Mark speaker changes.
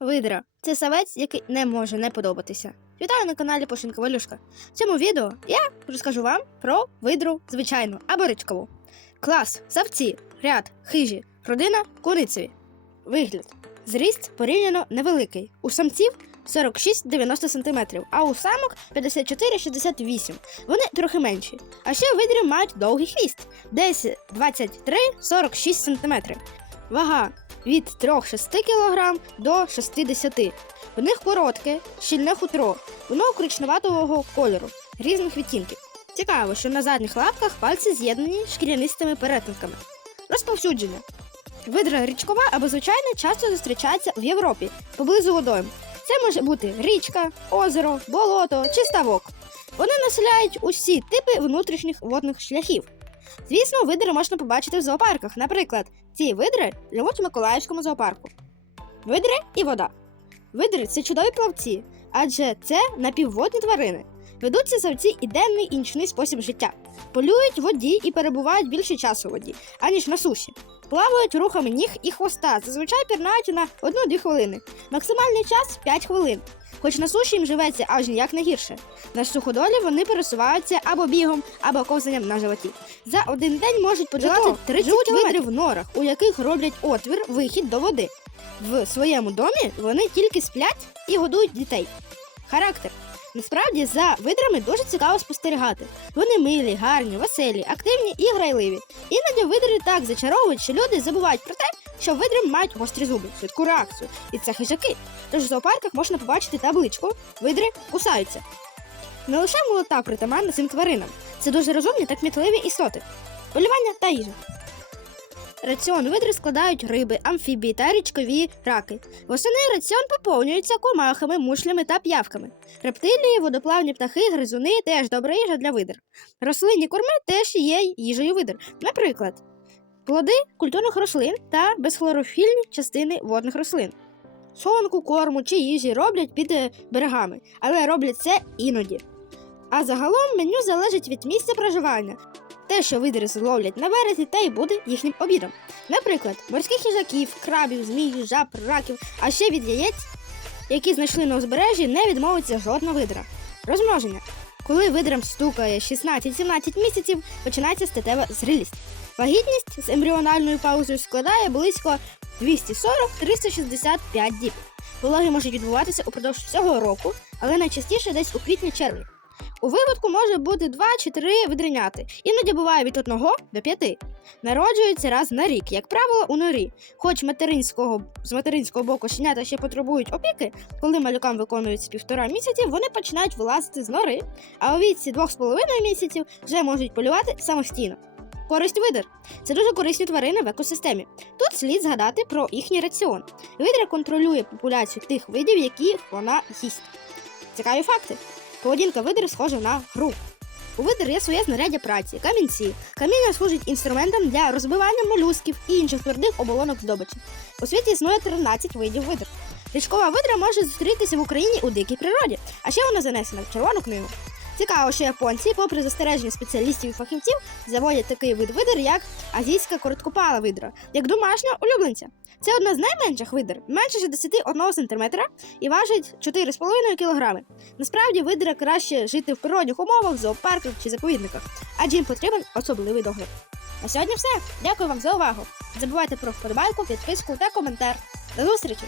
Speaker 1: Видра це савець, який не може не подобатися. Вітаю на каналі Пошинка Валюшка. В цьому відео я розкажу вам про видру звичайну або ричкову. Клас, савці, ряд, хижі, родина куницеві. Вигляд. Зріст порівняно невеликий. У самців 46-90 см, а у самок 54-68 Вони трохи менші. А ще видри мають довгий хвіст десь 23-46 см. Вага від 3-6 кг до 60 В них коротке, щільне хутро, воно коричневатого кольору, різних відтінків. Цікаво, що на задніх лапках пальці з'єднані шкірянистими перетинками. Розповсюдження. Видра річкова або звичайна часто зустрічається в Європі поблизу водойм. Це може бути річка, озеро, болото чи ставок. Вони населяють усі типи внутрішніх водних шляхів. Звісно, видри можна побачити в зоопарках. Наприклад, ці видри живуть у Миколаївському зоопарку. Видри і вода. Видри це чудові плавці, адже це напівводні тварини. Ведуться завці і денний і нічний спосіб життя. Полюють в воді і перебувають більше часу у воді, аніж на суші. Плавають рухами ніг і хвоста, зазвичай пірнають на 1-2 хвилини. Максимальний час 5 хвилин. Хоч на суші їм живеться аж ніяк не гірше. На суходолі вони пересуваються або бігом, або ковзанням на животі. За один день можуть подолати 30 живуть видри в норах, у яких роблять отвір, вихід до води. В своєму домі вони тільки сплять і годують дітей. Характер. Насправді за видрами дуже цікаво спостерігати. Вони милі, гарні, веселі, активні і грайливі. Іноді видри так зачаровують, що люди забувають про те, що видри мають гострі зуби, швидку реакцію, і це хижаки. Тож в зоопарках можна побачити табличку видри кусаються. Не лише молота притаманна цим тваринам, це дуже розумні та кмітливі істоти. Полювання та їжа. Раціон видри складають риби, амфібії та річкові раки. Восени раціон поповнюється комахами, мушлями та п'явками. Рептилії, водоплавні птахи, гризуни теж добра їжа для видр. Рослинні корми теж є їжею видр. Наприклад, плоди культурних рослин та безхлорофільні частини водних рослин. Сонку, корму чи їжі роблять під е, берегами, але роблять це іноді. А загалом меню залежить від місця проживання. Те, що видри зловлять на березі, те й буде їхнім обідом. Наприклад, морських їжаків, крабів, змій, жаб, раків, а ще від яєць, які знайшли на узбережжі, не відмовиться жодна видра. Розмноження. Коли видрам стукає 16-17 місяців, починається статева зрілість. Вагітність з ембріональною паузою складає близько 240-365 діб. Пологи можуть відбуватися упродовж всього року, але найчастіше десь у квітні-червні. У виводку може бути 2 чи 3 видриняти, іноді буває від 1 до 5. Народжуються раз на рік, як правило, у норі. Хоч материнського, з материнського боку щенята ще потребують опіки, коли малюкам виконується півтора місяці, вони починають вилазити з нори, а у віці 2,5 місяців вже можуть полювати самостійно. Користь видер це дуже корисні тварини в екосистемі. Тут слід згадати про їхній раціон. Видра контролює популяцію тих видів, яких вона їсть. Цікаві факти. Поведінка видри схожа на гру. У видр є своє знаряддя праці, камінці. Каміння служить інструментом для розбивання молюсків і інших твердих оболонок здобичі. У світі існує 13 видів видр. Річкова видра може зустрітися в Україні у дикій природі, а ще вона занесена в червону книгу. Цікаво, що японці, попри застереження спеціалістів і фахівців, заводять такий вид видр, як азійська короткопала видра, як домашнього улюбленця. Це одна з найменших видр, менше 61 см і важить 4,5 кг. Насправді видра краще жити в природних умовах, зоопарках чи заповідниках, адже їм потрібен особливий догляд. На сьогодні все. Дякую вам за увагу. Не забувайте про вподобайку, підписку та коментар. До зустрічі!